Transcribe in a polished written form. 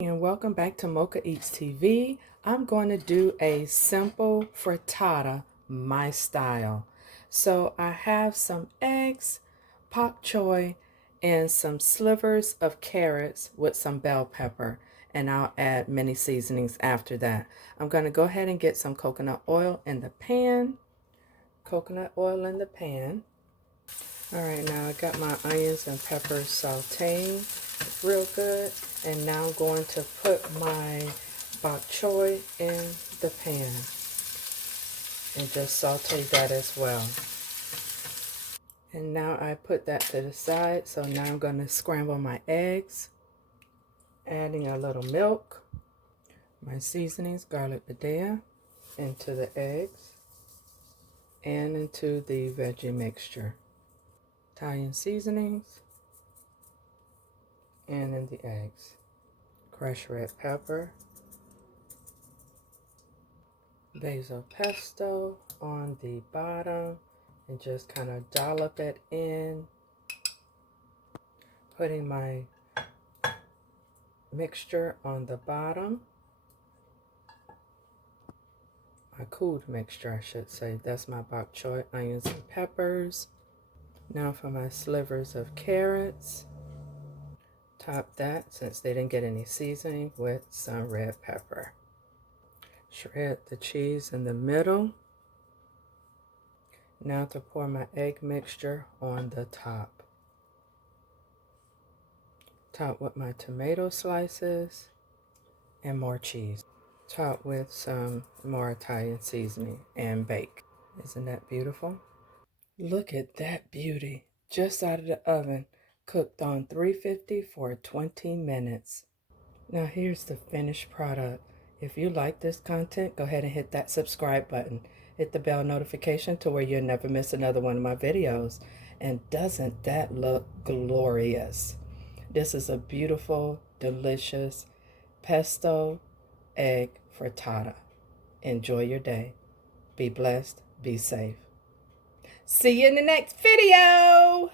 And welcome back to Mochaeatstv. I'm going to do a simple frittata, my style. So I have some eggs, pak choy, and some slivers of carrots with some bell pepper. And I'll add many seasonings after that. I'm going to go ahead and get some coconut oil in the pan. Coconut oil in the pan. All right, now I got my onions and peppers sauteing real good. And now I'm going to put my bok choy in the pan and just saute that as well. And now I put that to the side. So now I'm going to scramble my eggs, adding a little milk, my seasonings, garlic padilla, into the eggs and into the veggie mixture. Italian seasonings and in the eggs. Crushed red pepper, basil pesto on the bottom, and just kind of dollop it in. Putting my mixture on the bottom. My cooled mixture, I should say. That's my bok choy, onions, and peppers. Now for my slivers of carrots. Top that, since they didn't get any seasoning, with some red pepper. Shred the cheese in the middle. Now to pour my egg mixture on the top. Top with my tomato slices and more cheese. Top with some more Italian seasoning and bake. Isn't that beautiful? Look at that beauty. Just out of the oven, cooked on 350 for 20 minutes. Now here's the finished product. If you like this content, go ahead and hit that subscribe button. Hit the bell notification to where you'll never miss another one of my videos. And doesn't that look glorious? This is a beautiful, delicious pesto egg frittata. Enjoy your day. Be blessed. Be safe. See you in the next video.